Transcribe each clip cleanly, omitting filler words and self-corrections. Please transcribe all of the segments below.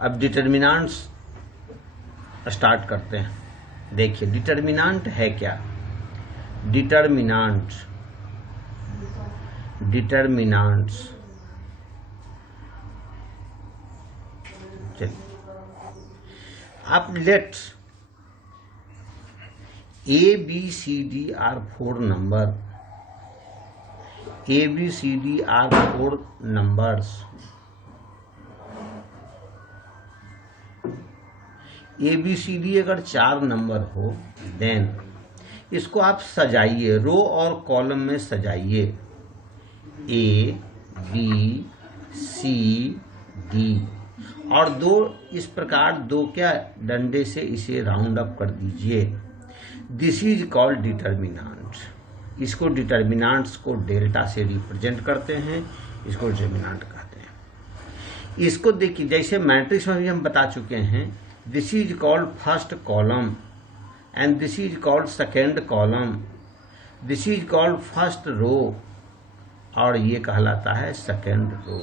अब determinants start करते हैं। देखिए डिटर्मिनेंट है क्या। डिटर्मिनेंट्स चलिए आप let's ABCD are 4 number. ABCD are 4 numbers. ABCD अगर 4 नंबर हो देन इसको आप सजाइए, रो और कॉलम में सजाइए। ABCD और दो इस प्रकार दो क्या डंडे से इसे राउंड अप कर दीजिए। This is called determinant. इसको डिटर्मिनेंट्स को डेल्टा से रिप्रेजेंट करते हैं, इसको डिटर्मिनेंट कहते हैं। इसको देखिए जैसे मैट्रिक्स में भी हम बता चुके हैं, this is called first column and this is called second column, this is called first row और ये कहलाता है सेकेंड रो।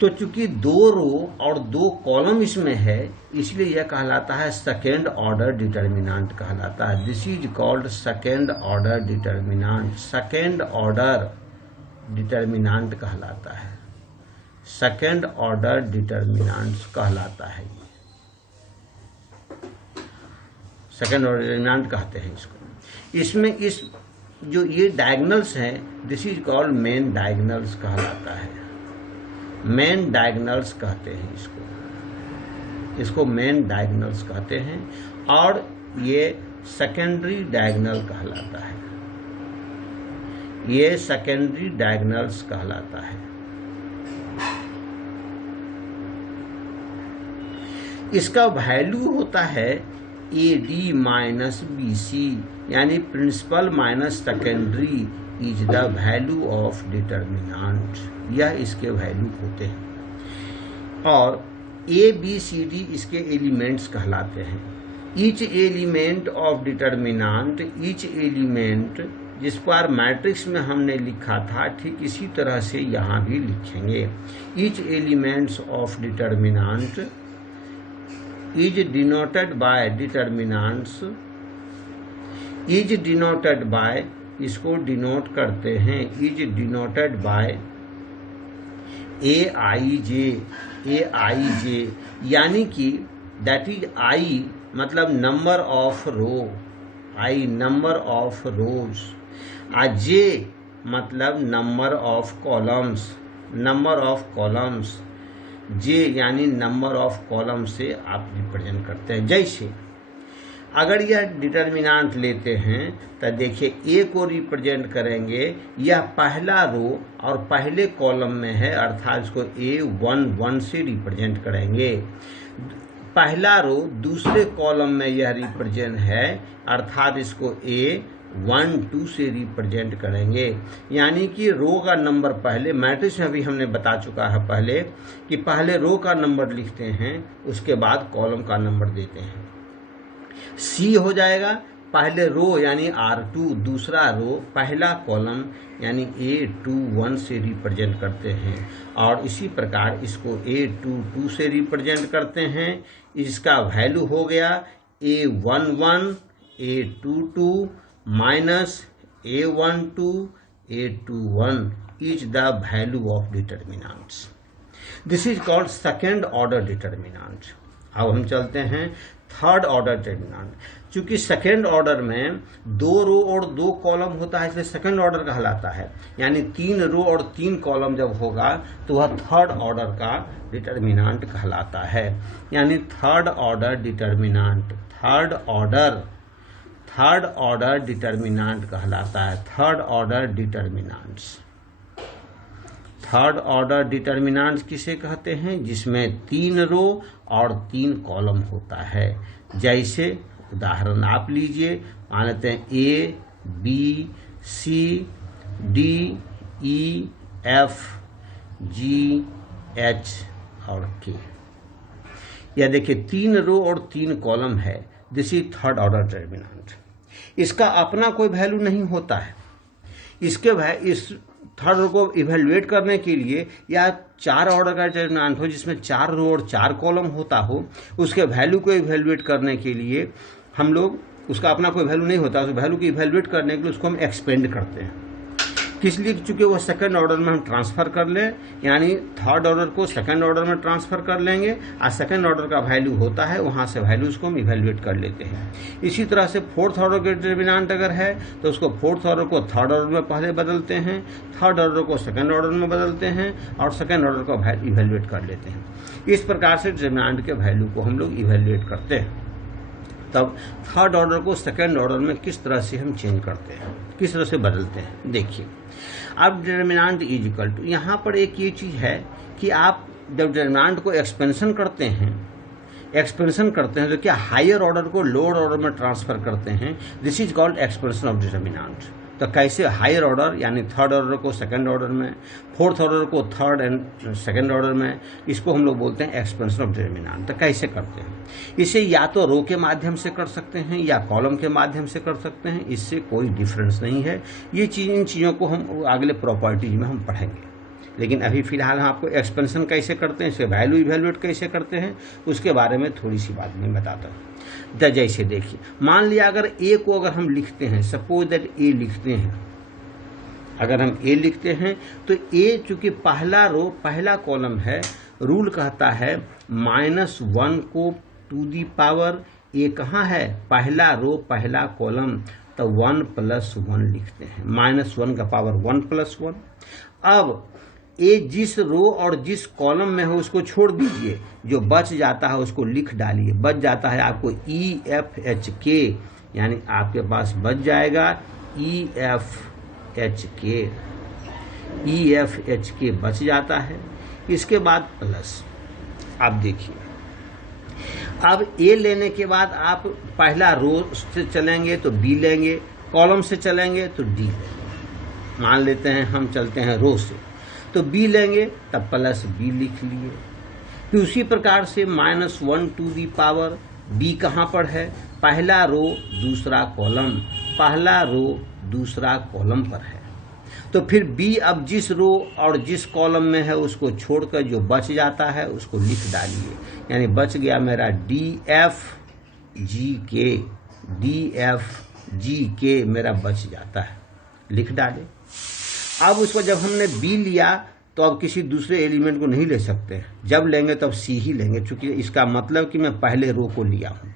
तो चूंकि 2 रो और 2 कॉलम इसमें है इसलिए यह कहलाता है सेकेंड ऑर्डर डिटर्मिनेंट कहलाता है। This is called second order determinant. Second order determinant कहलाता है, सेकेंड ऑर्डर डिटर्मिनेंट कहलाता है। सेकेंड ऑर्डर डिटर्मिनेंट कहते हैं इसको। इसमें इस जो ये डायगोनल्स हैं this is called main diagonals कहलाता है। मेन डायगोनल्स कहते हैं इसको मेन डायगोनल्स कहते हैं। और ये सेकेंडरी डायगोनल कहलाता है, ये सेकेंडरी डायगोनल्स कहलाता है। इसका वैल्यू होता है AD माइनस BC यानी principal minus secondary is the value of determinant. यह इसके वैल्यू होते हैं और ABCD इसके एलिमेंट्स कहलाते हैं। Each element of determinant, each element जिस पर मैट्रिक्स में हमने लिखा था ठीक इसी तरह से यहाँ भी लिखेंगे। Each elements of determinant is denoted by determinants, is denoted by इसको डिनोट करते हैं, इज डिनोटेड बाय AIJ यानी कि दैट इज I मतलब number of row, I number of rows, J मतलब number of columns, number of columns, J यानी number of column से आप रिप्रेजेंट करते हैं। जैसे अगर यह डिटर्मिनेंट लेते हैं तो देखिए A को रिप्रेजेंट करेंगे, यह पहला रो और पहले कॉलम में है अर्थात इसको A11 से रिप्रेजेंट करेंगे। पहला रो दूसरे कॉलम में यह रिप्रेजेंट है अर्थात इसको A12 से रिप्रेजेंट करेंगे। यानी कि रो का नंबर पहले, मैट्रिक्स में भी हमने बता चुका है पहले कि पहले रो का नंबर लिखते हैं उसके बाद कॉलम का नंबर देते हैं। C हो जाएगा पहले रो यानी R2, दूसरा रो पहला कॉलम यानी A21 से रिप्रेजेंट करते हैं और इसी प्रकार इसको A22 से रिप्रेजेंट करते हैं। इसका वैल्यू हो गया A11 A22 minus A12 A21 is the value of determinants. This is called second order determinant. अब हम चलते हैं थर्ड ऑर्डर डिटर्मिनेंट। चूंकि सेकेंड ऑर्डर में 2 रो और 2 कॉलम होता है इसलिए सेकेंड ऑर्डर कहलाता है। यानी 3 रो और 3 कॉलम जब होगा तो वह थर्ड ऑर्डर का डिटर्मिनेंट कहलाता है। यानी third order determinant, third order determinant कहलाता है। Third order determinants, third order determinants किसे कहते हैं? जिसमें 3 रो और 3 कॉलम होता है। जैसे उदाहरण आप लीजिए, मान लेते हैं A, B, C, D, E, F, G, H और K। यह देखिए 3 रो और 3 कॉलम है। This is third order determinant. इसका अपना कोई वैल्यू नहीं होता है। इस थर्ड रो को इवेल्युएट करने के लिए या 4 ऑर्डर का डिटरमिनेंट हो जिसमें 4 रो और 4 कॉलम होता हो, उसके वैल्यू को इवेल्युएट करने के लिए हम लोग, उसका अपना कोई वैल्यू नहीं होता, उस वैल्यू को इवेल्युएट करने के लिए उसको हम एक्सपेंड करते हैं। किस लिए? चूंकि वो सेकंड ऑर्डर में हम ट्रांसफर कर लें, यानी थर्ड ऑर्डर को सेकंड ऑर्डर में ट्रांसफर कर लेंगे, और सेकंड ऑर्डर का वैल्यू होता है वहां से वैल्यूज को हम इवेल्युएट कर लेते हैं। इसी तरह से फोर्थ ऑर्डर के डिटरमिनेंट अगर है तो उसको फोर्थ ऑर्डर को थर्ड ऑर्डर में पहले बदलते हैं, थर्ड ऑर्डर को सेकंड ऑर्डर में बदलते हैं, और सेकंड ऑर्डर को इवेल्युएट कर लेते हैं। इस प्रकार से डिटरमिनेंट के वैल्यू को हम लोग इवेल्युएट करते हैं। तब थर्ड ऑर्डर को सेकंड ऑर्डर में किस तरह से हम चेंज करते हैं, किस तरह से बदलते हैं, देखिए। अब डिटरमिनेंट इज इक्वल टू, यहाँ पर एक ये चीज है कि आप जब डिटरमिनेंट को एक्सपेंशन करते हैं तो क्या हायर ऑर्डर को लोअर ऑर्डर में ट्रांसफर करते हैं, this is called expansion of determinant. तो कैसे हायर ऑर्डर यानी थर्ड ऑर्डर को सेकंड ऑर्डर में, फोर्थ ऑर्डर को थर्ड एंड सेकंड ऑर्डर में, इसको हम लोग बोलते हैं एक्सपेंशन ऑफ डिटरमिनेंट। तो कैसे करते हैं? इसे या तो रो के माध्यम से कर सकते हैं या कॉलम के माध्यम से कर सकते हैं, इससे कोई डिफरेंस नहीं है। ये इन चीज़ों को हम अगले प्रॉपर्टीज में हम पढ़ेंगे, लेकिन अभी फिलहाल हम आपको एक्सपेंशन कैसे करते हैं, इससे वैल्यू इवेल्युएट कैसे करते हैं, उसके बारे में थोड़ी सी बात मैं बताता हूँ। जैसे देखिए, मान लिया अगर ए को अगर हम लिखते हैं, सपोज दैट ए लिखते हैं, अगर हम ए लिखते हैं तो ए चूंकि पहला रो पहला कॉलम है, रूल कहता है -1 को टू दी पावर, ए कहाँ है? पहला रो पहला कॉलम, तो 1 + 1 लिखते हैं, -1 का पावर 1 + 1। अब ए जिस रो और जिस कॉलम में हो उसको छोड़ दीजिए, जो बच जाता है उसको लिख डालिए। बच जाता है आपको EFHK, यानी आपके पास बच जाएगा EFHK बच जाता है। इसके बाद प्लस, आप देखिए, अब ए लेने के बाद आप पहला रो से चलेंगे तो बी लेंगे, कॉलम से चलेंगे तो डी लेंगे। मान लेते हैं हम चलते हैं रो से, तो बी लेंगे तब +B लिख लिए। फिर उसी प्रकार से -1 टू दी पावर, बी कहाँ पर है? पहला रो दूसरा कॉलम, पहला रो दूसरा कॉलम पर है। तो फिर बी अब जिस रो और जिस कॉलम में है उसको छोड़कर जो बच जाता है उसको लिख डालिए, यानी बच गया मेरा DFGK मेरा बच जाता है, लिख डाले। अब उसको जब हमने बी लिया तो अब किसी दूसरे एलिमेंट को नहीं ले सकते, जब लेंगे तब सी ही लेंगे, चूंकि इसका मतलब कि मैं पहले रो को लिया हूँ,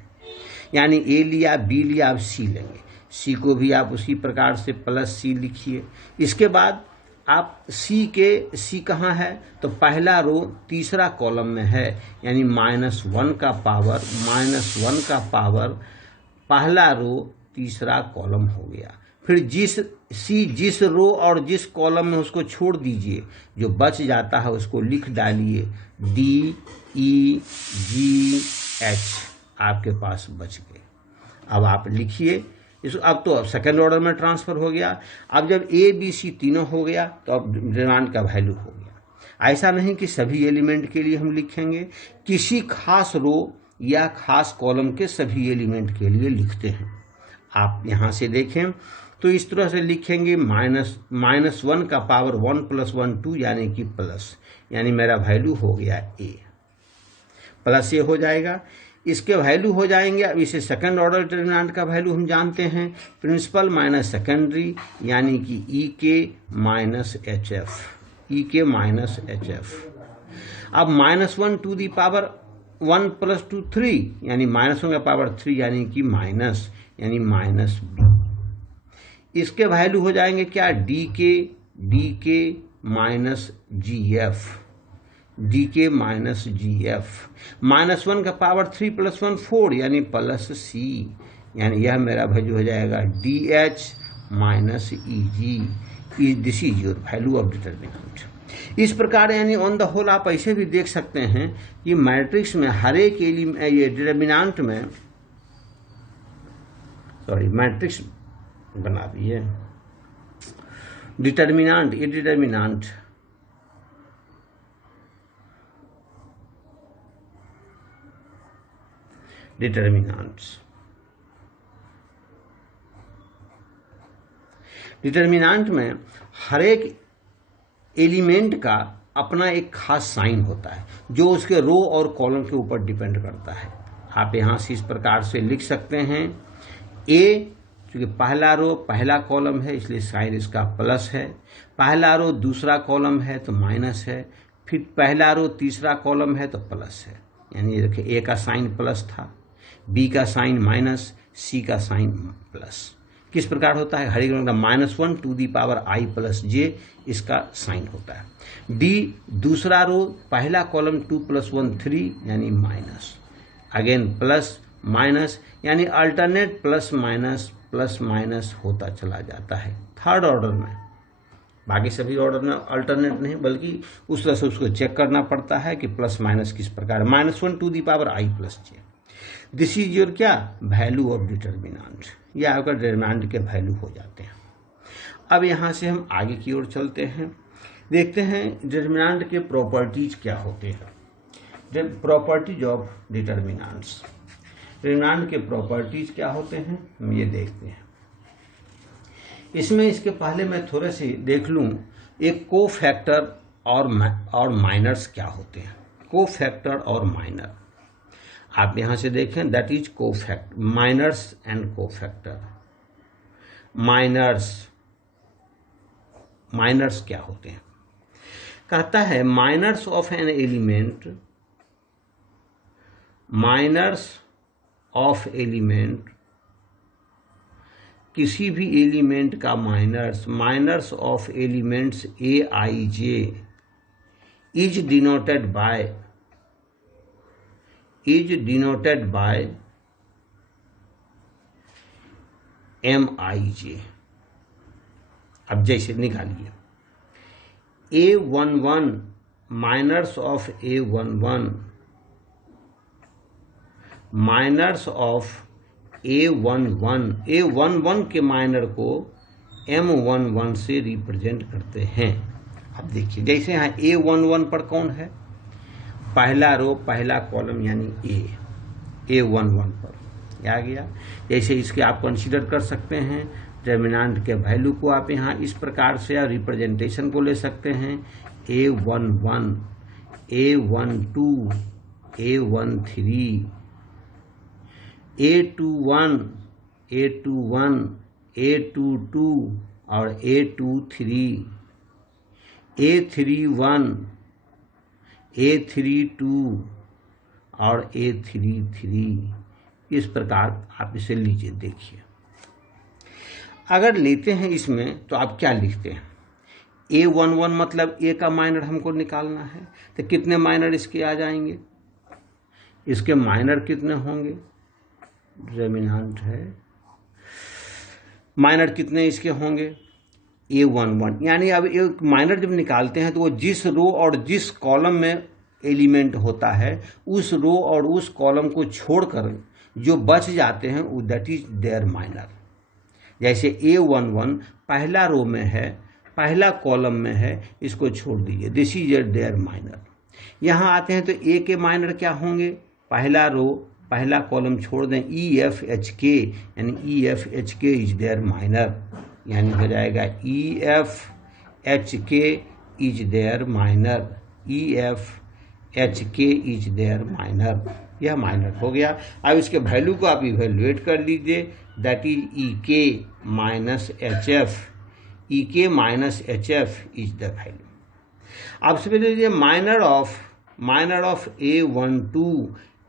यानी ए लिया, बी लिया, अब सी लेंगे। सी को भी आप उसी प्रकार से +C लिखिए। इसके बाद आप सी कहाँ है? तो पहला रो तीसरा कॉलम में है, यानी -1 का पावर पहला रो तीसरा कॉलम हो गया। फिर जिस रो और जिस कॉलम में उसको छोड़ दीजिए, जो बच जाता है उसको लिख डालिए DEGH, आपके पास बच गए। अब आप लिखिए इसको, अब तो सेकंड ऑर्डर में ट्रांसफर हो गया। अब जब ABC तीनों हो गया तो अब डिटरमिनेंट का वैल्यू हो गया। ऐसा नहीं कि सभी एलिमेंट के लिए हम लिखेंगे, किसी खास रो या खास कॉलम के सभी एलिमेंट के लिए लिखते हैं। आप यहाँ से देखें तो इस तरह से लिखेंगे, -1 का पावर 1 + 1 2, यानी कि प्लस, यानी मेरा वैल्यू हो गया A, +A हो जाएगा। इसके वैल्यू हो जाएंगे, अब इसे सेकंड ऑर्डर डिटरमिनेंट का वैल्यू हम जानते हैं, प्रिंसिपल माइनस सेकेंडरी, यानी कि EK - HF। अब -1 टू दी पावर 1 + 2 3, यानी -1 का पावर 3, यानी कि माइनस, यानी -B। इसके वैल्यू हो जाएंगे क्या? DK - GF। -1 का पावर 3 + 1 4, यानी +C, यानी यह मेरा वैल्यू हो जाएगा DH - EG। This is your value of determinant. इस प्रकार यानी ऑन द होल आप ऐसे भी देख सकते हैं कि मैट्रिक्स में हर एक एलिमेंट, ये डिटरमिनेंट में, सॉरी मैट्रिक्स बना दिए, डिटरमिनेंट, ये डिटरमिनेंट्स डिटरमिनेंट में हर एक एलिमेंट का अपना एक खास साइन होता है जो उसके रो और कॉलम के ऊपर डिपेंड करता है। आप यहाँ से इस प्रकार से लिख सकते हैं, ए क्योंकि पहला रो पहला कॉलम है इसलिए साइन इसका प्लस है, पहला रो दूसरा कॉलम है तो माइनस है, फिर पहला रो तीसरा कॉलम है तो प्लस है। यानी देखिए ए का साइन प्लस था, बी का साइन माइनस, सी का साइन प्लस। किस प्रकार होता है, हर एक का -1 to the power I plus J इसका साइन होता है। डी दूसरा रो पहला कॉलम 2 + 1 3 यानी माइनस, अगेन प्लस माइनस, यानी अल्टरनेट प्लस माइनस होता चला जाता है थर्ड ऑर्डर में। बाकी सभी ऑर्डर में अल्टरनेट नहीं बल्कि उस तरह से उसको चेक करना पड़ता है कि प्लस माइनस किस प्रकार, -1 to the power I plus J. This is your क्या, वैल्यू ऑफ डिटर्मिनेंट, या आपका डिटर्मिनेंट के वैल्यू हो जाते हैं। अब यहाँ से हम आगे की ओर चलते हैं, देखते हैं डिटर्मिनेंट के प्रॉपर्टीज क्या होते हैं। प्रॉपर्टीज ऑफ डिटर्मिनेंट्स, डिटर्मिनेंट के प्रॉपर्टीज क्या होते हैं हम ये देखते हैं। इसमें इसके पहले मैं थोड़े से देख लूँ एक को फैक्टर और माइनर्स क्या होते हैं। को फैक्टर और माइनर आप यहाँ से देखें, that is cofactor, minors and cofactor. Minors क्या होते हैं, कहता है minors of an element, minors of element, किसी भी एलिमेंट का minors of elements A I J is denoted by M I J. अब जैसे निकालिए A11 minors of A11, minors of A11 के माइनर को M11 से रिप्रेजेंट करते हैं। अब देखिए जैसे यहाँ A11 पर कौन है, पहला रो पहला कॉलम यानी A11 पर आ गया। जैसे इसके आप कंसीडर कर सकते हैं डिटर्मिनेंट के वैल्यू को आप यहाँ इस प्रकार से रिप्रेजेंटेशन को ले सकते हैं, A11, A12, A13, A21, A21, A22 और A23, A31, A32 और A33। इस प्रकार आप इसे लीजिए। देखिए अगर लेते हैं इसमें तो आप क्या लिखते हैं, A11 मतलब A का माइनर हमको निकालना है, तो कितने माइनर इसके आ जाएंगे, इसके माइनर कितने होंगे, डिटर्मिनेंट है माइनर कितने इसके होंगे A11। यानी अब एक माइनर जब निकालते हैं तो वो जिस रो और जिस कॉलम में एलिमेंट होता है उस रो और उस कॉलम को छोड़कर जो बच जाते हैं वो दैट इज देयर माइनर। जैसे A11 पहला रो में है पहला कॉलम में है, इसको छोड़ दीजिए, दिस इज देयर माइनर। यहाँ आते हैं तो A के माइनर क्या होंगे, पहला रो पहला कॉलम छोड़ दें EFHK, यानी EFHK इज देयर माइनर, यानी हो जाएगा EFHK is their minor, EFHK is their minor. यह माइनर हो गया। अब इसके वैल्यू को आप इवेल्युएट कर लीजिए, that is EK minus HF, EK minus HF is the value. अब से लीजिए माइनर ऑफ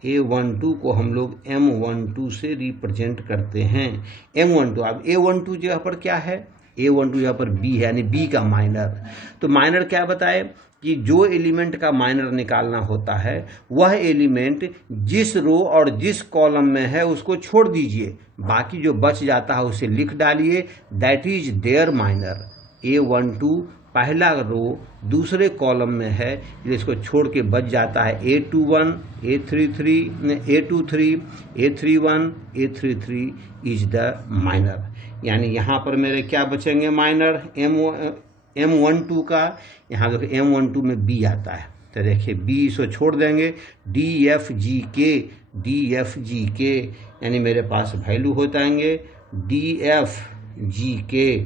A12 को हम लोग M12 से रिप्रेजेंट करते हैं। M12 अब A12 जगह पर क्या है, A12 जगह पर B है, यानी B का माइनर। तो माइनर क्या बताए कि जो एलिमेंट का माइनर निकालना होता है वह एलिमेंट जिस रो और जिस कॉलम में है उसको छोड़ दीजिए, बाकी जो बच जाता है उसे लिख डालिए, that is their minor. A12 पहला रो दूसरे कॉलम में है इसको छोड़ के बच जाता है A21, A23, A31, A33 is the minor. यानी यहाँ पर मेरे क्या बचेंगे माइनर M12 का, यहाँ देखो M12 में B आता है तो देखिए B इसको छोड़ देंगे, DFGK, यानी मेरे पास वैल्यू हो जाएंगे DFGK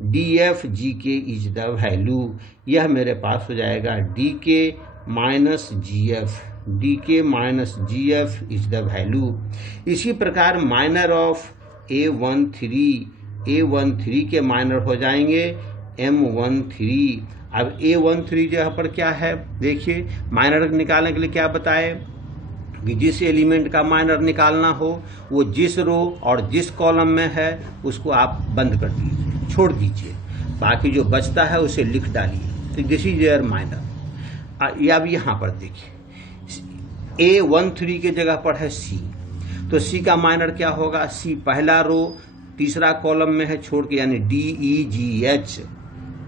डी एफ जी के इज द वैल्यू। यह मेरे पास हो जाएगा D K minus G F, D K minus G F is the value. इसी प्रकार माइनर ऑफ A13 के माइनर हो जाएंगे M13। अब A13 जगह पर क्या है, देखिए माइनर निकालने के लिए क्या बताए कि जिस एलिमेंट का माइनर निकालना हो वो जिस रो और जिस कॉलम में है उसको आप बंद कर दीजिए, छोड़ दीजिए, बाकी जो बचता है उसे लिख डालिए। तो दिस इज देयर माइनर। अब यहाँ पर देखिए A13 के जगह पर है C, तो C का माइनर क्या होगा, C पहला रो तीसरा कॉलम में है छोड़ के, यानी DEGH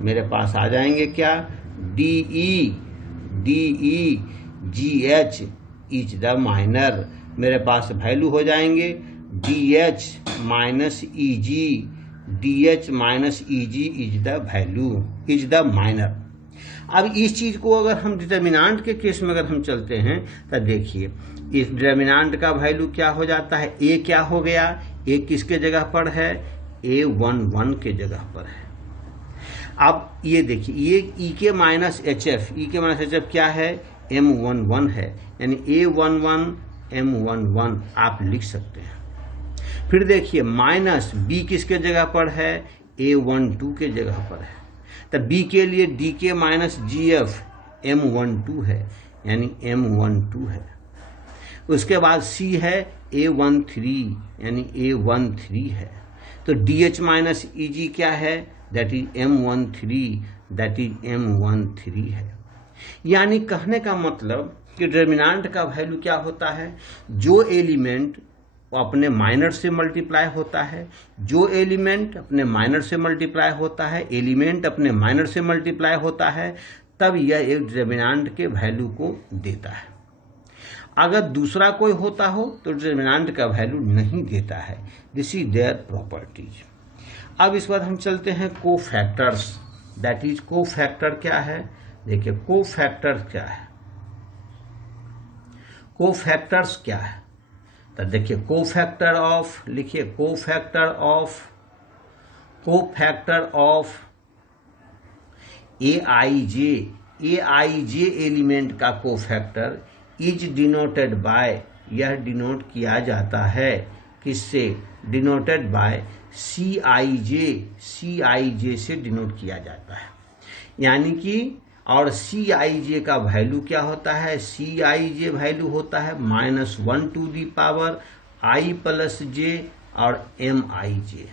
मेरे पास आ जाएंगे क्या, DEGH इज द माइनर। मेरे पास वैल्यू हो जाएंगे DH minus EG, DH minus EG is the value, is the minor. अब इस चीज को अगर हम डिटर्मिनेंट के केस में अगर हम चलते हैं तो देखिए इस डिटर्मिनेंट का वैल्यू क्या हो जाता है, A क्या हो गया, A किसके जगह पर है, A11 के जगह पर है। अब ये देखिए ये E के माइनस HF, E के माइनस HF क्या है, M11 है, यानी A11 M11 आप लिख सकते हैं। फिर देखिए माइनस B किसके जगह पर है, A12 के जगह पर है, तो B के लिए D के माइनस GF M12 है, यानी M12 है। उसके बाद C है A13, यानी A13 है, तो DH माइनस EG क्या है, that is M13, that is M13 है। यानी कहने का मतलब कि डिटर्मिनेंट का वैल्यू क्या होता है, जो एलिमेंट अपने माइनर से मल्टीप्लाई होता है, जो एलिमेंट अपने माइनर से मल्टीप्लाई होता है, एलिमेंट अपने माइनर से मल्टीप्लाई होता है, तब यह एक डिटर्मिनेंट के वैल्यू को देता है। अगर दूसरा कोई होता हो तो डिटर्मिनेंट का वैल्यू नहीं देता है। This is their properties. अब इस बार हम चलते हैं कोफैक्टर्स, दैट इज कोफैक्टर क्या है, देखिए कोफैक्टर क्या है, कोफैक्टर्स क्या है, तो देखिए कोफैक्टर ऑफ, लिखिए कोफैक्टर ऑफ AIJ एलिमेंट का कोफैक्टर इज डिनोटेड बाय, यह डिनोट किया जाता है किससे, डिनोटेड बाय CIJ से डिनोट किया जाता है। यानी कि और CIJ का वैल्यू क्या होता है, CIJ वैल्यू होता है -1 to the power I plus J और MIJ।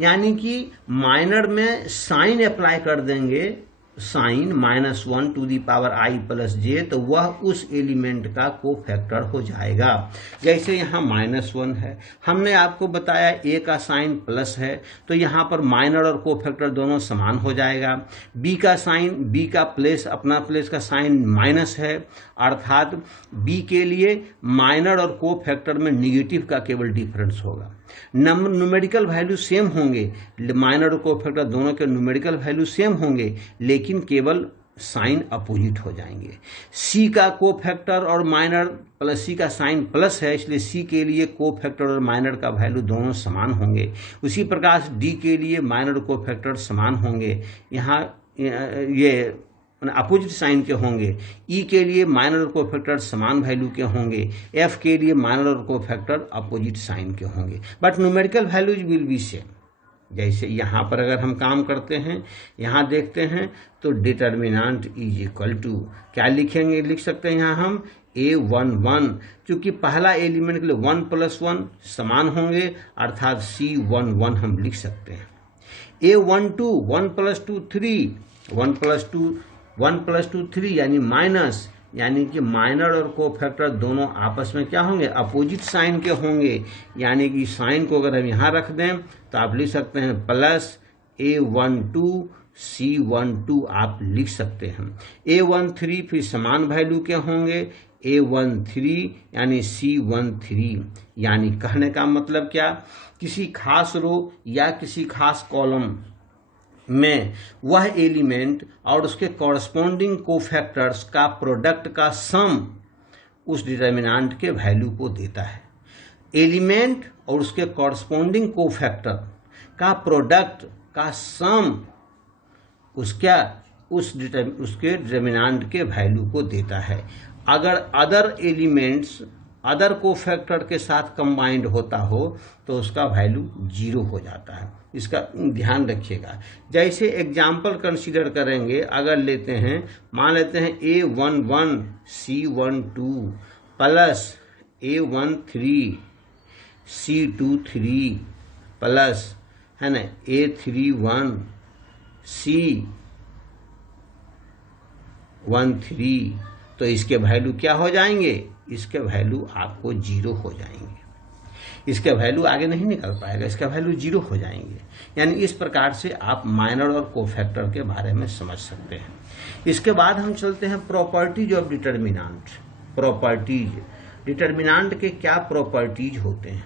यानी कि माइनर में साइन अप्लाई कर देंगे, sign -1 to the power I plus J, तो वह उस एलिमेंट का कोफैक्टर हो जाएगा। जैसे यहाँ -1 है, हमने आपको बताया A का साइन प्लस है, तो यहाँ पर माइनर और कोफैक्टर दोनों समान हो जाएगा। B का साइन, B का प्लेस, अपना प्लेस का साइन माइनस है, अर्थात B के लिए माइनर और कोफैक्टर में निगेटिव का केवल डिफरेंस होगा। न्यूमेरिकल वैल्यू सेम होंगे, माइनर और कोफैक्टर दोनों के न्यूमेरिकल वैल्यू सेम होंगे, लेकिन केवल साइन अपोजिट हो जाएंगे। C का कोफैक्टर और माइनर प्लस C का साइन प्लस है, इसलिए C के लिए कोफैक्टर और माइनर का वैल्यू दोनों समान होंगे। उसी प्रकार D के लिए माइनर और कोफैक्टर समान होंगे, यहाँ ये अपोजिट साइन के होंगे। E के लिए माइनर और कोफैक्टर समान वैल्यू के होंगे, F के लिए माइनर और कोफैक्टर अपोजिट साइन के होंगे, but numerical values will be same. जैसे यहाँ पर अगर हम काम करते हैं, यहाँ देखते हैं तो डिटर्मिनेंट इज इक्वल टू क्या लिखेंगे, लिख सकते हैं यहाँ हम A11, क्योंकि पहला एलिमेंट के लिए 1 प्लस 1 समान होंगे, अर्थात C11 हम लिख सकते हैं। A12 1 प्लस 2 3, 1 प्लस 2 3 यानी माइनस, यानी कि माइनर और कोफैक्टर दोनों आपस में क्या होंगे, अपोजिट साइन के होंगे। यानी कि साइन को अगर हम यहाँ रख दें तो आप लिख सकते हैं प्लस A12 C12 आप लिख सकते हैं। A13 फिर समान वैल्यू के होंगे, A13 यानी C13। यानी कहने का मतलब क्या, किसी खास रो या किसी खास कॉलम में वह एलिमेंट और उसके कॉरस्पॉन्डिंग कोफैक्टर्स का प्रोडक्ट का सम उस डिटर्मिनेंट के वैल्यू को देता है। एलिमेंट और उसके कॉरस्पॉन्डिंग कोफैक्टर का प्रोडक्ट का सम उसके डिटर्मिनेंट के वैल्यू को देता है। अगर अदर एलिमेंट्स अदर कोफैक्टर के साथ कंबाइंड होता हो तो उसका वैल्यू 0 हो जाता है। इसका ध्यान रखिएगा। जैसे एग्जाम्पल कंसीडर करेंगे, अगर लेते हैं, मान लेते हैं A11 C12 plus A13 C23 plus है ना A31 C13, तो इसके वैल्यू क्या हो जाएंगे? इसके वैल्यू आपको 0 हो जाएंगे। इसके वैल्यू आगे नहीं निकल पाएगा, इसका वैल्यू 0 हो जाएंगे। यानी इस प्रकार से आप माइनर और कोफैक्टर के बारे में समझ सकते हैं। इसके बाद हम चलते हैं properties of determinant. Properties, determinant के क्या प्रॉपर्टीज होते हैं?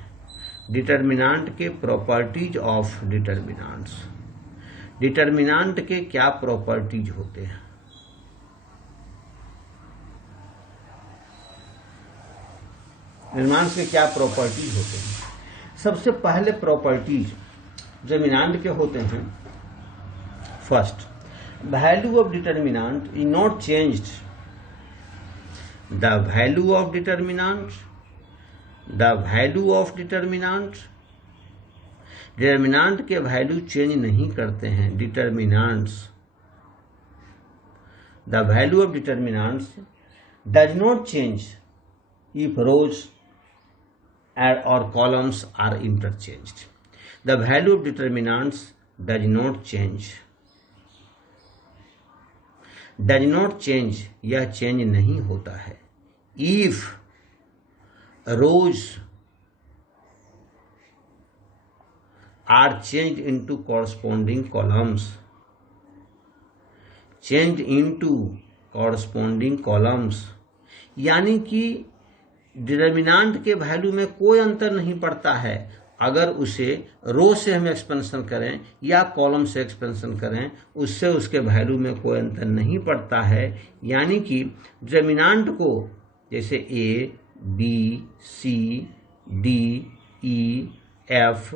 डिटर्मिनेंट के प्रॉपर्टीज ऑफ डिटर्मिनेंट्स। डिटर्मिनेंट के क्या प्रॉपर्टीज होते हैं? डिटर्मिनेंट के क्या प्रॉपर्टीज होते हैं? सबसे पहले प्रॉपर्टीज डिटर्मिनेंट के होते हैं। First, value of determinant is not changed. The value of determinant, the value of determinant, determinant के वैल्यू चेंज नहीं करते हैं determinants. The value of determinants does not change if rows or columns are interchanged. The value of determinants does not change. Does not change, यह change नहीं होता है। If rows are changed into corresponding columns, changed into corresponding columns, यानी कि determinant के value में कोई अंतर नहीं पड़ता है अगर उसे रो से हम एक्सपेंशन करें या कॉलम से एक्सपेंशन करें, उससे उसके वैल्यू में कोई अंतर नहीं पड़ता है। यानी कि डिटर्मिनेंट को जैसे A, B, C, D, E, F,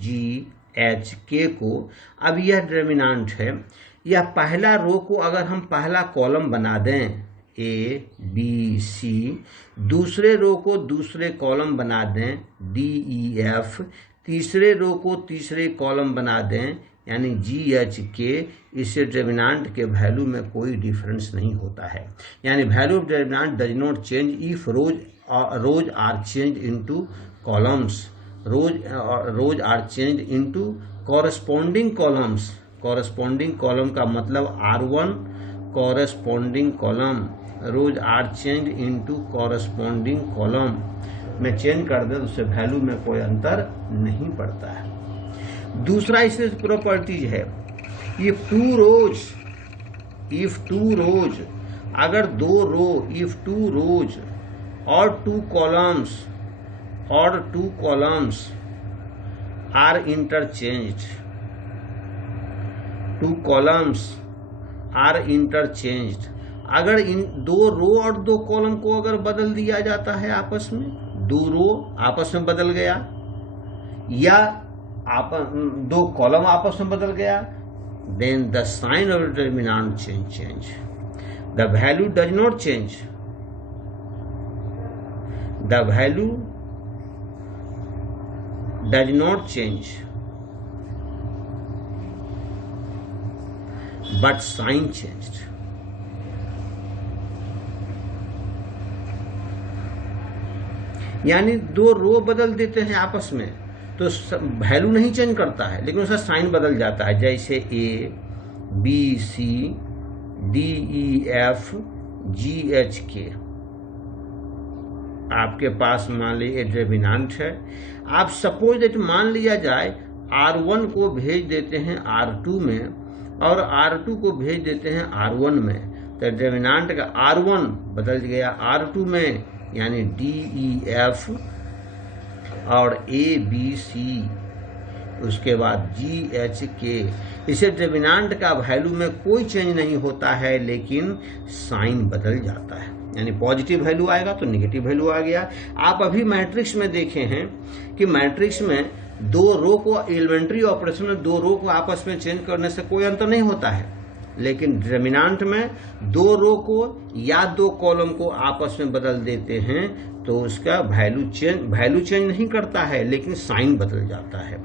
G, H, K को, अब यह डिटर्मिनेंट है, यह पहला रो को अगर हम पहला कॉलम बना दें A, B, C, दूसरे रो को दूसरे कॉलम बना दें D, E, F, तीसरे रो को तीसरे कॉलम बना दें यानी G, H, K, इससे डिटर्मिनेंट के वैल्यू में कोई डिफरेंस नहीं होता है। यानी value of determinant does not change if rows are change into columns, rows are change into corresponding columns. Corresponding column का मतलब R1 corresponding column, rows are change into corresponding column में change कर दे तो उससे वैल्यू में कोई अंतर नहीं पड़ता है। दूसरा इससे प्रॉपर्टीज है, इफ टू रोज, अगर दो रो, इफ टू रोज और two columns are interchanged, two columns are interchanged, अगर इन दो रो और दो कॉलम को अगर बदल दिया जाता है आपस में, दो रो आपस में बदल गया या दो कॉलम आपस में बदल गया, then the sign of determinant change, the value does not change, the value does not change but sign changed. यानी दो रो बदल देते हैं आपस में तो वैल्यू नहीं चेंज करता है लेकिन उसका साइन बदल जाता है। जैसे A, B, C, D, E, F, G, H, K, आपके पास मान लीजिए डिटर्मिनेंट है। आप सपोज दैट मान लिया जाए R1 को भेज देते हैं R2 में और R2 को भेज देते हैं R1 में, तो डिटर्मिनेंट का R1 बदल गया R2 में, यानी D, E, F और A, B, C, उसके बाद G, H, K, इसे डिटर्मिनेंट का वैल्यू में कोई चेंज नहीं होता है लेकिन साइन बदल जाता है। यानी पॉजिटिव वैल्यू आएगा तो नेगेटिव वैल्यू आ गया। आप अभी मैट्रिक्स में देखे हैं कि मैट्रिक्स में दो रो को एलिमेंट्री ऑपरेशन में दो रो को आपस में चेंज करने से कोई अंतर नहीं होता है, लेकिन डिटरमिनेंट में दो रो को या दो कॉलम को आपस में बदल देते हैं तो उसका वैल्यू चेंज नहीं करता है, लेकिन साइन बदल जाता है।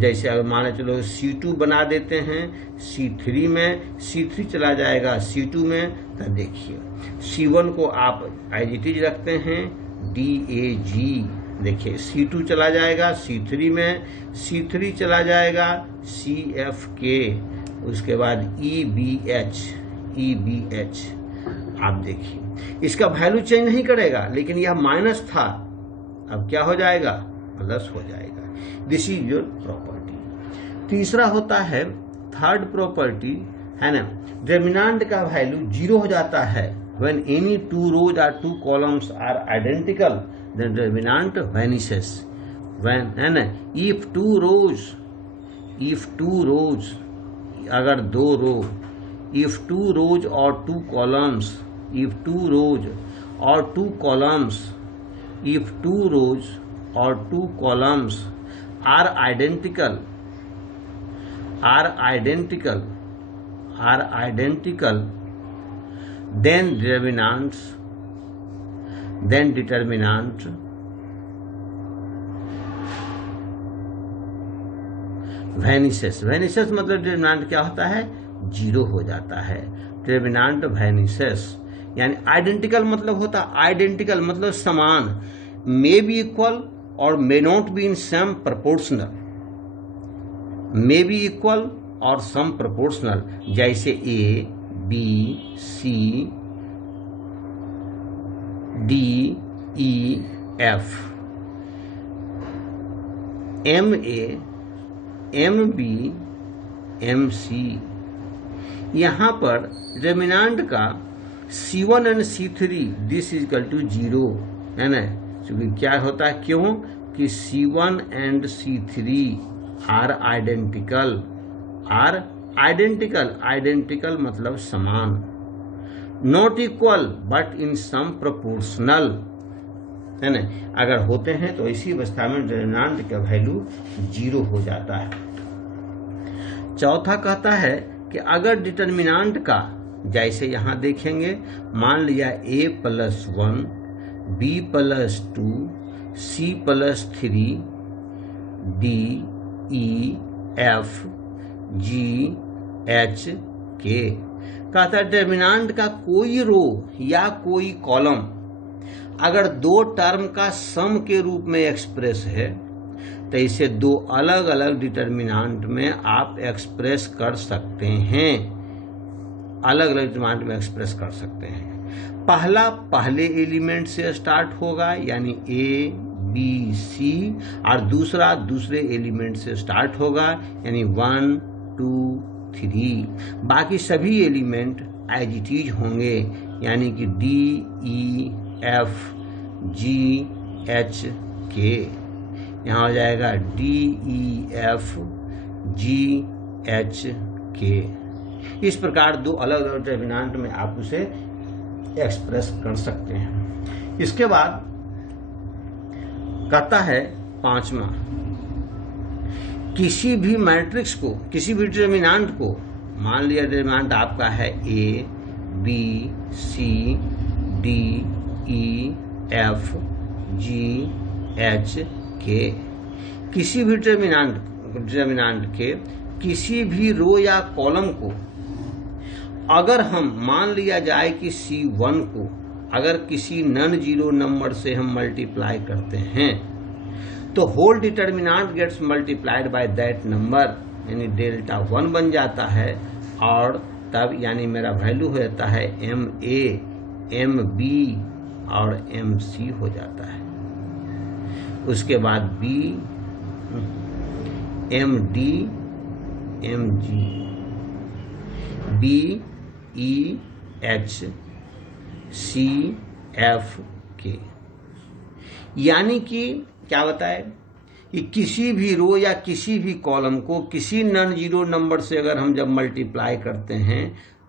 जैसे अगर मान चलो C2 बना देते हैं C3 में, C3 चला जाएगा C2 में, तो देखिए C1 को आप एज इट इज रखते हैं DAG, देखिए C2 चला जाएगा C3 में, C3 चला जाएगा CFK, उसके बाद EBH आप देखिए इसका वैल्यू चेंज नहीं करेगा, लेकिन यह माइनस था, अब क्या हो जाएगा, प्लस हो जाएगा। This is your property. तीसरा होता है थर्ड प्रॉपर्टी, है ना, डिटरमिनेंट का वैल्यू 0 हो जाता है व्हेन एनी टू रोज और two columns are identical, then determinant vanishes when, है ना, if two rows अगर दो रो, if two rows or two columns, if two rows or two columns, if two rows or two columns are identical, then determinant vanishes मतलब determinant क्या होता है, 0 हो जाता है। डिटरमिनेंट vanishes यानी आइडेंटिकल मतलब होता है, आइडेंटिकल मतलब समान, मे बी इक्वल और may not be in some proportional, may be equal और सम प्रोपोर्शनल, जैसे A B C D E F, MA MB MC। यहाँ पर डिटरमिनेंट का C1 and C3 this is equal to 0, है ना, क्योंकि क्या होता है, क्यों कि C1 and C3 are identical मतलब समान, not equal but in some proportional, है ना, अगर होते हैं तो इसी अवस्था में डिटरमिनेंट का वैल्यू 0 हो जाता है। चौथा कहता है कि अगर डिटरमिनेंट का, जैसे यहाँ देखेंगे, मान लिया A+1 B+2 C+3 D E F G H K, कहता है डिटरमिनेंट का कोई रो या कोई कॉलम अगर दो टर्म का सम के रूप में एक्सप्रेस है तो इसे दो अलग अलग डिटरमिनेंट में आप एक्सप्रेस कर सकते हैं, अलग अलग डिटरमिनेंट में एक्सप्रेस कर सकते हैं। पहला पहले एलिमेंट से स्टार्ट होगा यानी A B C, और दूसरा दूसरे एलिमेंट से स्टार्ट होगा यानी 1 2 3, बाकी सभी एलिमेंट एज इट इज होंगे यानी कि D E F G H K, यहाँ हो जाएगा D E F G H K। इस प्रकार दो अलग अलग डिटरमिनेंट में आप उसे एक्सप्रेस कर सकते हैं। इसके बाद कहता है पांचवा, किसी भी मैट्रिक्स को, किसी भी डिटरमिनेंट को, मान लिया डिटरमिनेंट आपका है A B C D E F G H K, किसी भी डिटरमिनेंट के किसी भी रो या कॉलम को अगर हम मान लिया जाए कि C1 को अगर किसी नॉन जीरो नंबर से हम मल्टीप्लाई करते हैं तो whole determinant gets multiplied by that number यानी डेल्टा 1 बन जाता है, और तब यानी मेरा वैल्यू हो जाता है MA MB और MC हो जाता है। उसके बाद B MD MG B E H C F K, यानी कि क्या बताए कि किसी भी रो या किसी भी कॉलम को किसी नॉन जीरो नंबर से अगर हम जब मल्टीप्लाई करते हैं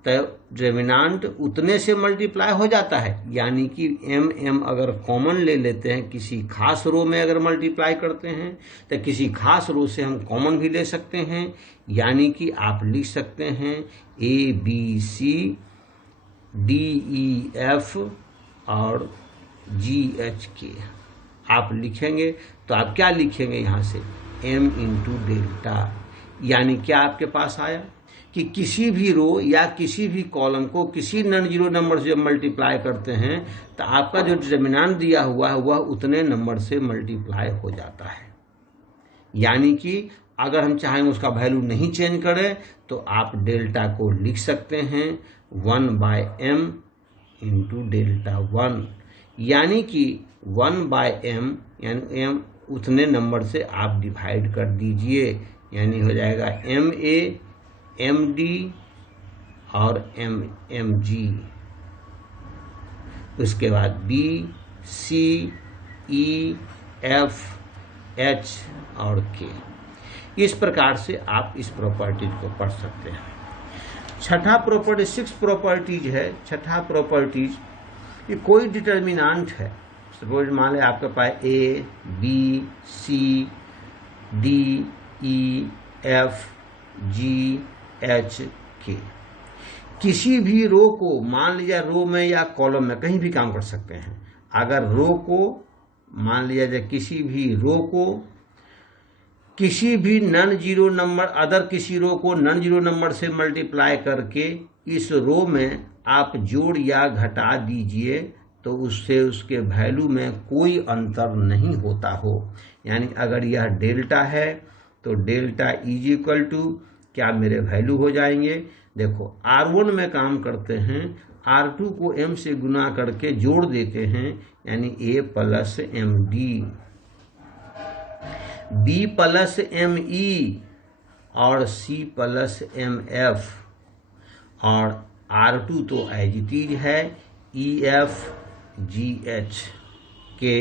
तो डिटर्मिनेंट उतने से मल्टीप्लाई हो जाता है, यानी कि m अगर कॉमन ले लेते हैं किसी खास रो में, अगर मल्टीप्लाई करते हैं तो किसी खास रो से हम कॉमन भी ले सकते हैं, यानी कि आप लिख सकते हैं ABCDEF और GHK। आप लिखेंगे तो आप क्या लिखेंगे यहाँ से m इंटू डेल्टा, यानी क्या आपके पास आया कि किसी भी रो या किसी भी कॉलम को किसी नॉन जीरो नंबर से जब मल्टीप्लाई करते हैं तो आपका जो डिटर्मिनेंट दिया हुआ है वह उतने नंबर से मल्टीप्लाई हो जाता है। यानी कि अगर हम चाहेंगे उसका वैल्यू नहीं चेंज करें तो आप डेल्टा को लिख सकते हैं 1/m इंटू डेल्टा 1, यानी कि 1/m यानी m उतने नंबर से आप डिवाइड कर दीजिए, यानी हो जाएगा MA MD और MG, उसके बाद B C E F H और K। इस प्रकार से आप इस प्रॉपर्टीज को पढ़ सकते हैं। छठा प्रॉपर्टी 6 प्रॉपर्टीज है। छठा प्रॉपर्टीज ये कोई डिटर्मिनेंट है, सपोज मान लें आपके पास A B C D E F G H K, किसी भी रो को मान लीजिए रो में या कॉलम में कहीं भी काम कर सकते हैं। अगर रो को मान लिया जाए किसी भी रो को किसी भी नॉन जीरो नंबर अदर किसी रो को नॉन जीरो नंबर से मल्टीप्लाई करके इस रो में आप जोड़ या घटा दीजिए तो उससे उसके वैल्यू में कोई अंतर नहीं होता हो। यानी अगर यह डेल्टा है तो डेल्टा इज इक्वल टू क्या मेरे वैल्यू हो जाएंगे, देखो R1 में काम करते हैं, R2 को M से गुना करके जोड़ देते हैं, यानी A plus MD, B plus ME और C प्लस MF, और R2 तो एज इट इज है EF GH के।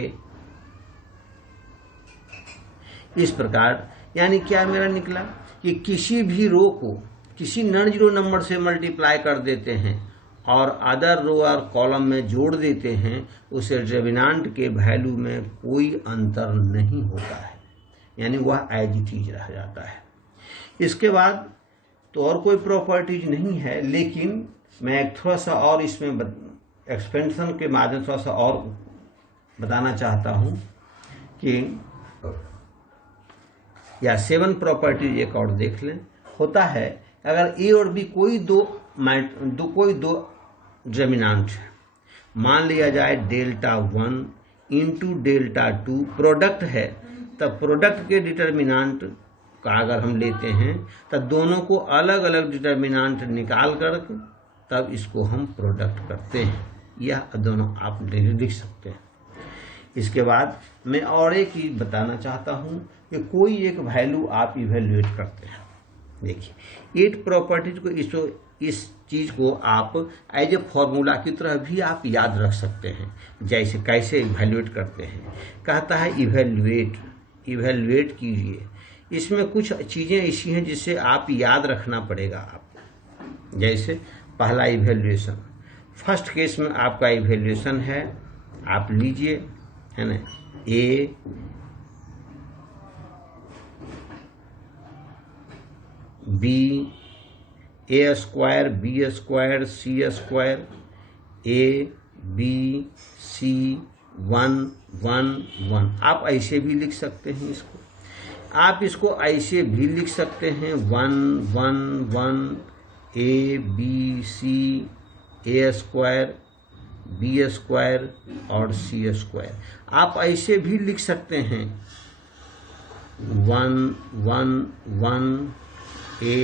इस प्रकार यानी क्या मेरा निकला कि किसी भी रो को किसी नॉन जीरो नंबर से मल्टीप्लाई कर देते हैं और अदर रो और कॉलम में जोड़ देते हैं, उसे डिटर्मिनेंट के वैल्यू में कोई अंतर नहीं होता है, यानी वह एज इट इज रह जाता है। इसके बाद तो और कोई प्रॉपर्टीज नहीं है, लेकिन मैं एक थोड़ा सा और इसमें एक्सपेंशन के माध्यम थोड़ा सा और बताना चाहता हूँ कि या 7 प्रॉपर्टीज एक और देख लें। होता है अगर ए और बी कोई दो डिटर्मिनेंट है, मान लिया जाए डेल्टा 1 इंटू डेल्टा 2 प्रोडक्ट है, तब प्रोडक्ट के डिटर्मिनेंट का अगर हम लेते हैं तब दोनों को अलग अलग डिटर्मिनेंट निकाल कर तब इसको हम प्रोडक्ट करते हैं। यह दोनों आप लिख सकते हैं। इसके बाद मैं और एक चीज बताना चाहता हूं कि कोई एक वैल्यू आप इवेल्युएट करते हैं। देखिए 8 प्रॉपर्टीज को इस चीज को आप एज ए फॉर्मूला की तरह भी आप याद रख सकते हैं। जैसे कैसे इवेल्युएट करते हैं, कहता है इवेल्युएट कीजिए। इसमें कुछ चीजें ऐसी हैं जिसे आप याद रखना पड़ेगा आपको। जैसे पहला इवेल्युएशन, फर्स्ट केस में आपका इवेल्युएशन है, आप लीजिए, है ना, A B A square B square C square A B C 1 1 1, आप ऐसे भी लिख सकते हैं इसको। आप इसको ऐसे भी लिख सकते हैं 1 1 1 A B C A square B square और C स्क्वायर। आप ऐसे भी लिख सकते हैं 1 1 1 A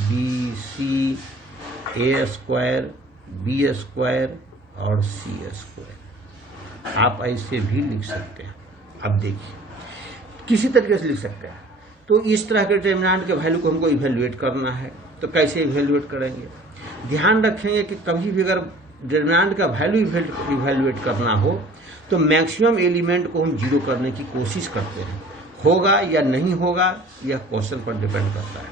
B C A square B square और C स्क्वायर। आप ऐसे भी लिख सकते हैं। अब देखिए किसी तरीके से लिख सकते हैं। तो इस तरह के डिटर्मिनेंट के वैल्यू को हमको इवेल्युएट करना है, तो कैसे इवेल्युएट करेंगे? ध्यान रखेंगे कि कभी भी अगर डिटर्मिनेंट का वैल्यू इवेल्युएट करना हो तो मैक्सिमम एलिमेंट को हम जीरो करने की कोशिश करते हैं। होगा या नहीं होगा यह क्वेश्चन पर डिपेंड करता है,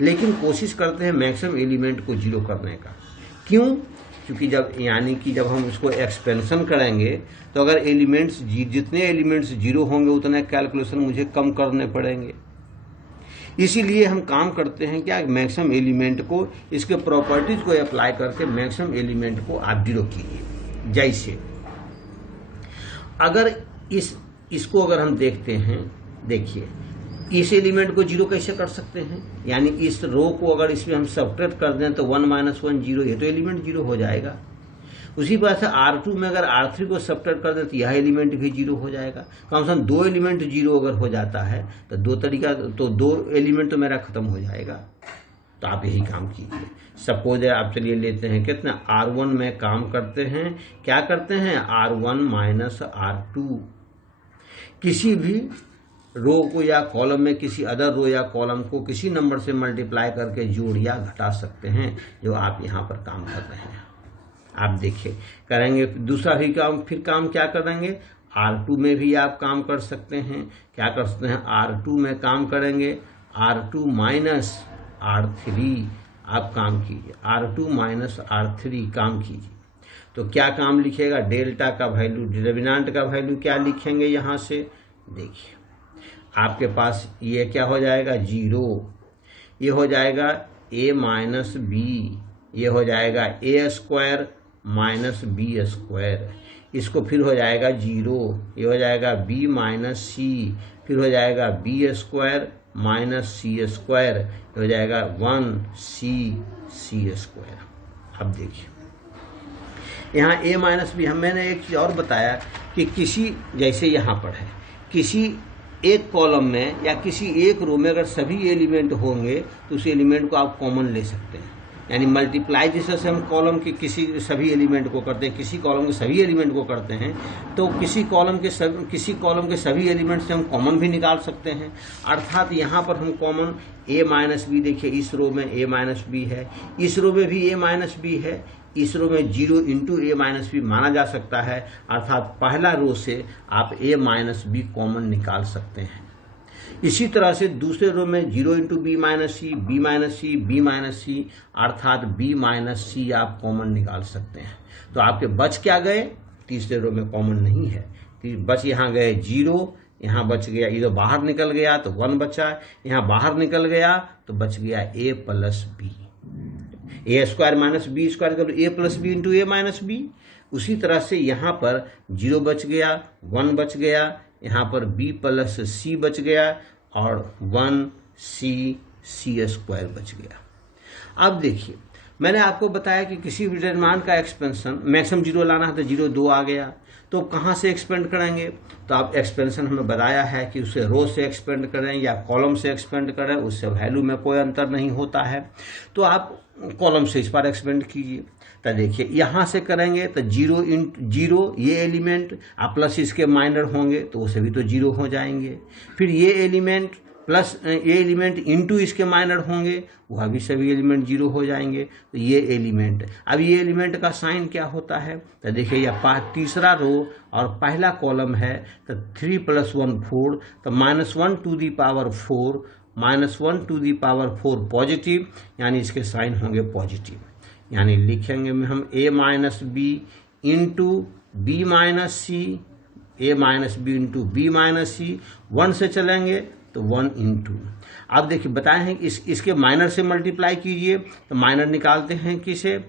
लेकिन कोशिश करते हैं मैक्सिमम एलिमेंट को जीरो करने का। क्यों? क्योंकि जब हम इसको एक्सपेंशन करेंगे तो अगर एलिमेंट्स जितने एलिमेंट्स जीरो होंगे उतने कैलकुलेशन मुझे कम करने पड़ेंगे। इसीलिए हम काम करते हैं क्या, मैक्सिमम एलिमेंट को, इसके प्रॉपर्टीज को अप्लाई करके मैक्सिमम एलिमेंट को आप जीरो कीजिए। जैसे अगर इसको अगर हम देखते हैं, देखिए इस एलिमेंट को जीरो कैसे कर सकते हैं, यानी इस रो को अगर इसमें हम सब्ट्रैक्ट कर दें तो 1 - 1 0, ये तो एलिमेंट जीरो हो जाएगा। उसी बात से R2 में अगर R3 को सब्ट्रैक्ट कर दें तो यह एलिमेंट भी जीरो हो जाएगा। कम से कम 2 एलिमेंट जीरो अगर हो जाता है तो 2 एलिमेंट तो मेरा खत्म हो जाएगा। तो आप यही काम कीजिए। सपोज आप चलिए लेते हैं कितना, R1 में काम करते हैं, क्या करते हैं, R1 - R2, किसी भी रो को या कॉलम में किसी अदर रो या कॉलम को किसी नंबर से मल्टीप्लाई करके जोड़ या घटा सकते हैं, जो आप यहाँ पर काम कर रहे हैं। आप देखिए करेंगे दूसरा भी काम, फिर काम क्या करेंगे, R2 में भी आप काम कर सकते हैं। क्या कर सकते हैं, R2 में काम करेंगे, R2 - R3 आप काम कीजिए, R2 - R3 काम कीजिए। तो क्या काम लिखेगा, डेल्टा का वैल्यू, डिटर्मिनेंट का वैल्यू क्या लिखेंगे यहाँ से, देखिए आपके पास ये क्या हो जाएगा, 0, ये हो जाएगा a - b, ये हो जाएगा a² - b², इसको फिर हो जाएगा 0, ये हो जाएगा b - c, फिर हो जाएगा b² - c², ये हो जाएगा 1c²। अब देखिए यहाँ a - b, मैंने एक चीज़ और बताया कि किसी, जैसे यहाँ पर है, किसी एक कॉलम में या किसी एक रो में अगर सभी एलिमेंट होंगे तो उस एलिमेंट को आप कॉमन ले सकते हैं। यानी मल्टीप्लाई जैसे हम कॉलम के किसी सभी एलिमेंट को करते हैं, किसी कॉलम के सभी एलिमेंट को करते हैं, तो किसी कॉलम के सभी एलिमेंट से हम कॉमन भी निकाल सकते हैं। अर्थात यहाँ पर हम कॉमन a - b, देखिए इस रो में a - b है, इस रो में भी a - b है, इस रो में 0 × a - b माना जा सकता है। अर्थात पहला रो से आप a - b कॉमन निकाल सकते हैं। इसी तरह से दूसरे रो में 0 × b - c, b - c, b - c, अर्थात b - c आप कॉमन निकाल सकते हैं। तो आपके बच क्या गए, तीसरे रो में कॉमन नहीं है, बच यहाँ गए 0, यहाँ बच गया, इधर बाहर निकल गया तो 1 बचा, यहाँ बाहर निकल गया तो बच गया a + b, a² - b² a + b × a - b। उसी तरह से यहाँ पर 0 बच गया, 1 बच गया, यहाँ पर b + c बच गया और 1c² बच गया। अब देखिए मैंने आपको बताया कि किसी भी डिटरमिनेंट का एक्सपेंशन मैक्सिमम 0 लाना है तो 0 2 आ गया, तो कहाँ से एक्सपेंड करेंगे, तो आप एक्सपेंशन हमें बताया है कि उसे रो से एक्सपेंड करें या कॉलम से एक्सपेंड करें, उससे वैल्यू में कोई अंतर नहीं होता है। तो आप कॉलम से इस पर एक्सपेंड कीजिए। तो देखिए यहाँ से करेंगे तो 0 × 0 ये एलिमेंट आप प्लस इसके माइनर होंगे तो उसे भी तो 0 हो जाएंगे, फिर ये एलिमेंट प्लस ये एलिमेंट इंटू इसके माइनर होंगे, वह भी सभी एलिमेंट 0 हो जाएंगे। तो ये एलिमेंट, अब ये एलिमेंट का साइन क्या होता है, तो देखिए यह तीसरा रो और पहला कॉलम है, तो 3 + 1 4, तो -1 ⁴ -1 ⁴ पॉजिटिव, यानी इसके साइन होंगे पॉजिटिव। यानी लिखेंगे हम a - b × b - c, a - b × b - c, 1 से चलेंगे तो 1 × अब देखिए बताए हैं इसके माइनर से मल्टीप्लाई कीजिए, तो माइनर निकालते हैं किसे,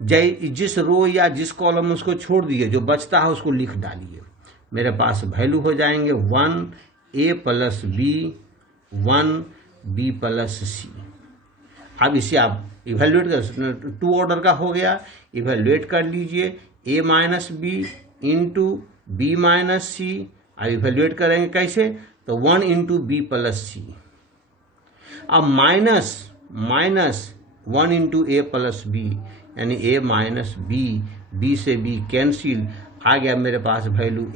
जिस रो या जिस कॉलम में उसको छोड़ दिए, जो बचता है उसको लिख डालिए। मेरे पास वैल्यू हो जाएंगे 1 a + b 1 b + c। अब इसे आप इवेल्युएट कर सकते हैं, 2 ऑर्डर का हो गया, इवेल्युएट कर लीजिए a - b × b - c। अब इवेल्युएट करेंगे कैसे, तो 1 × b + c। अब माइनस 1 × a + b, यानी a - b, b से b कैंसिल, आ गया मेरे पास value a -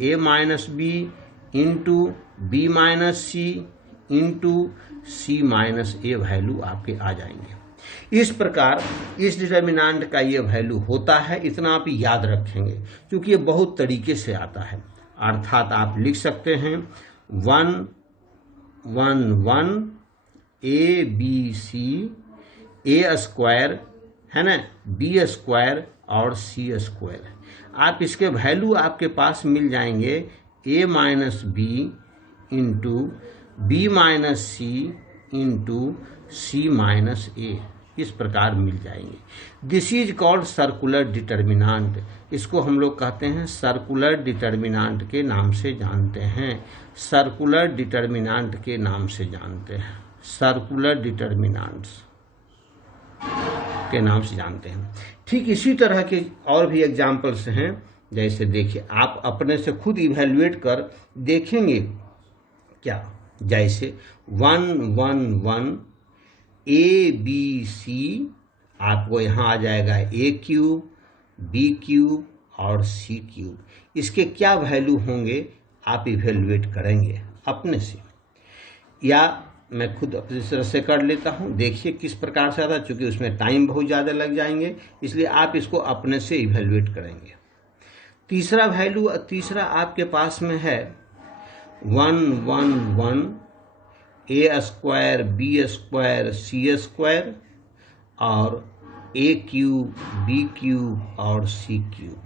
b × b - c × c - a value आपके आ जाएंगे। इस प्रकार इस डिटर्मिनेंट का ये वैल्यू होता है, इतना आप याद रखेंगे क्योंकि ये बहुत तरीके से आता है। अर्थात आप लिख सकते हैं 1 1 1 a b c a² है ना, बी स्क्वायर और सी स्क्वायर। आप इसके वैल्यू आपके पास मिल जाएंगे A minus B into B minus C into C minus A, इस प्रकार मिल जाएंगे। This is called circular determinant. इसको हम लोग कहते हैं सर्कुलर डिटर्मिनांट के नाम से जानते हैं, सर्कुलर डिटर्मिनांट के नाम से जानते हैं, सर्कुलर डिटर्मिनांट्स के नाम से जानते हैं। ठीक इसी तरह के और भी एग्जाम्पल्स हैं। जैसे देखिए, आप अपने से खुद इवेल्युएट कर देखेंगे क्या। जैसे 1 1 1 ए बी सी, आपको यहाँ आ जाएगा ए क्यूब, बी क्यूब और सी क्यूब। इसके क्या वैल्यू होंगे आप इवेल्युएट करेंगे अपने से, या मैं खुद अपनी तरह से कर लेता हूँ। देखिए किस प्रकार से आता है, चूँकि उसमें टाइम बहुत ज़्यादा लग जाएंगे, इसलिए आप इसको अपने से इवेल्युएट करेंगे। तीसरा आपके पास में है 1 1 1 ए स्क्वायर बी स्क्वायर सी स्क्वायर और ए क्यूब बी क्यूब और सी क्यूब।